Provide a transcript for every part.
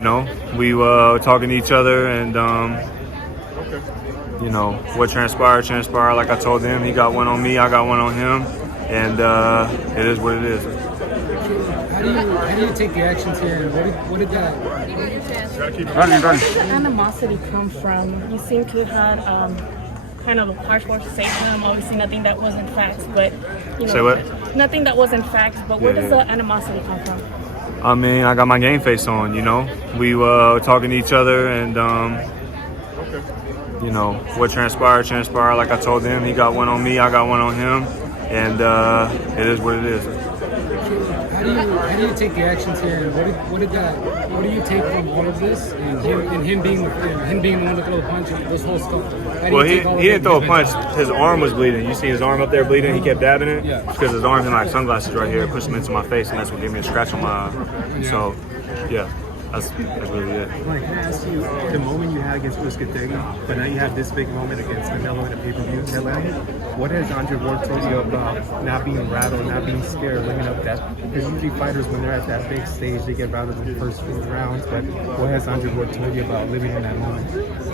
You know, we were talking to each other, and you know, what transpired. Like I told him, he got one on me, I got one on him, and it is what it is. How do you take the actions here? What did that? Where did the animosity come from? You seem to have had kind of harsh words to say to him. Obviously, nothing that wasn't facts, but you know, say what? Nothing that wasn't facts. But where does the animosity come from? I mean, I got my game face on, you know. We were talking to each other, and you know, what transpired. Like I told him, he got one on me, I got one on him, and it is what it is. How do you take the actions here? What do you take from all of this and him being the one to throw a punch and this whole stuff? Well, he didn't throw a punch. His arm was bleeding. You see his arm up there bleeding. He kept dabbing it. Yeah. Because his arm had like sunglasses right here. Pushed him into my face, and that's what gave me a scratch on my eye. So, yeah. That's really it. Like, can I ask you, the moment you had against Uskategi, but now you have this big moment against Canelo in a pay-per-view, what has Andre Ward told you about not being rattled, not being scared, living up that? Because usually fighters, when they're at that big stage, they get rattled in the first few rounds, but what has Andre Ward told you about living in that moment?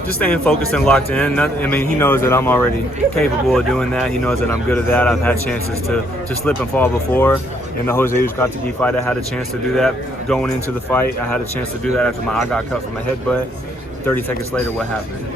Just staying focused and locked in. I mean, he knows that I'm already capable of doing that. He knows that I'm good at that. I've had chances to slip and fall before. In the Jose Uskategi fight, I had a chance to do that. Going into the fight, I had a chance to do that after my eye got cut from a headbutt. 30 seconds later, what happened?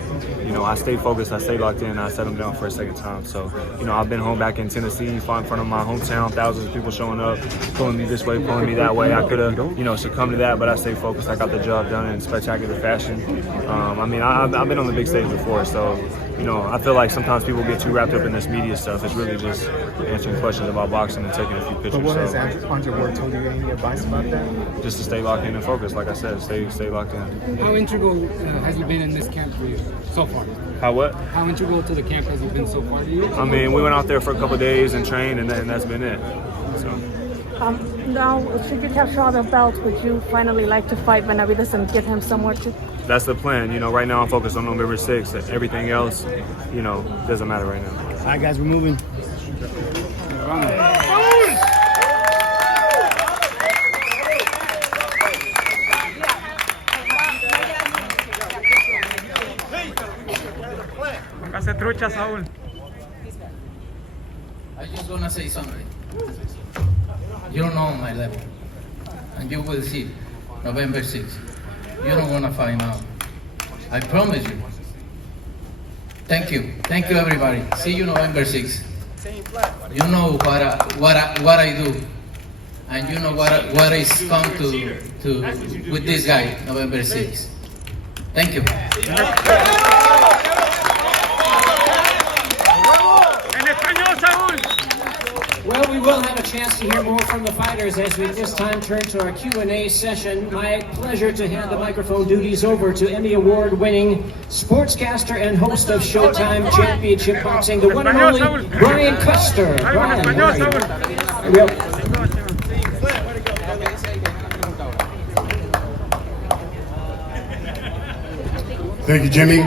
You know, I stayed focused, I stayed locked in, I set him down for a second time. So, you know, I've been home back in Tennessee, fought in front of my hometown, thousands of people showing up, pulling me this way, pulling me that way. I could have, you know, succumbed to that, but I stayed focused. I got the job done in spectacular fashion. I mean, I've been on the big stage before, so, you know, I feel like sometimes people get too wrapped up in this media stuff. It's really just answering questions about boxing and taking a few pictures. But what has Andre Ward told you? Any advice about that? Just to stay locked in and focused, like I said, stay locked in. How integral has he been in this camp for you so far? How what? How integral to the camp has he been so far to you? I mean, we went out there for a couple of days and trained, and that's been it. So. Now, should you capture the belt, would you finally like to fight Benavidez and get him somewhere to? That's the plan. You know, right now I'm focused on November 6th. Everything else, you know, doesn't matter right now. All right, guys, we're moving. I just gonna say something. You don't know my level, and you will see November 6th. You don't wanna find out. I promise you. Thank you everybody. See you November 6th. You know what I do, and you know what is come to with this guy November 6th. Thank you. Well, we will have a chance to hear more from the fighters as we this time turn to our Q&A session. My pleasure to hand the microphone duties over to Emmy Award-winning sportscaster and host of Showtime Championship Boxing, the one and only Brian Custer. Brian, here we go. Thank you, Jimmy.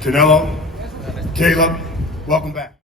Canelo, Caleb, welcome back.